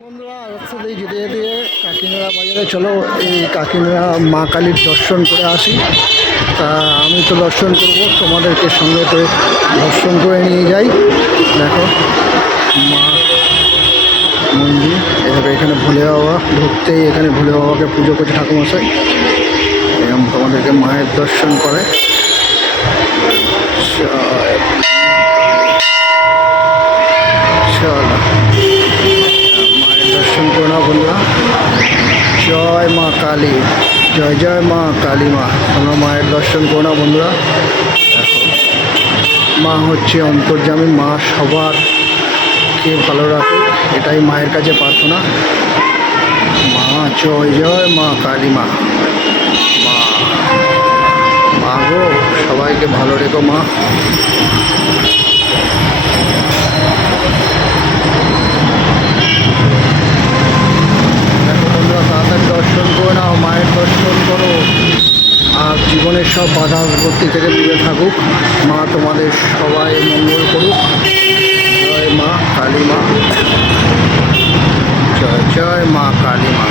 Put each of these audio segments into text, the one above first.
বন্ধুরা রাস্তা দিয়ে যেতে যেতে কাকিনাড়া বাজারে চলো এই কাকিনাড়া মা কালীর দর্শন করে আসি। তা আমি তো দর্শন করব, তোমাদেরকে সঙ্গে করে দর্শন করে নিয়ে যাই। দেখো মা মন্দির, এখানে ভোলে বাবা ঢুকতেই এখানে ভোলে বাবাকে পুজো করছে ঠাকুরমশাই, এরকম তোমাদেরকে মায়ের দর্শন করে। চলো মায়ের দর্শন করে নাও বন্ধুরা। জয় মা কালী, জয় জয় মা কালী মা। তোমরা মায়ের দর্শন করো না বন্ধুরা। দেখো মা হচ্ছে অন্তর্যামী, মা সবারকে ভালো রাখুক, এটাই মায়ের কাছে প্রার্থনা। মা জয় জয় মা কালী মা। মা মা গো সবাইকে ভালো রেখো মা। তাড়াতাড়ি দর্শন করে নাও, মায়ের দর্শন করো আর জীবনের সব বাধা বিপত্তি থেকে দূরে থাকুক। মা তোমাদের সবাই মঙ্গল করুক। জয় মা কালী মা, জয় জয় মা কালী মা,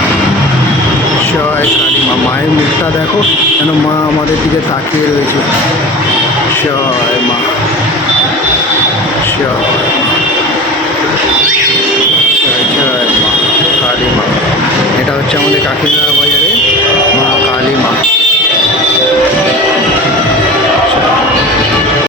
জয় কালী মা। মায়ের মুখটা দেখো যেন মা আমাদের দিকে তাকিয়ে রয়েছে। জয় মা, জয় মা, জয় জয় মা কালী মা। এটা হচ্ছে আমাদের কাকিনাড়া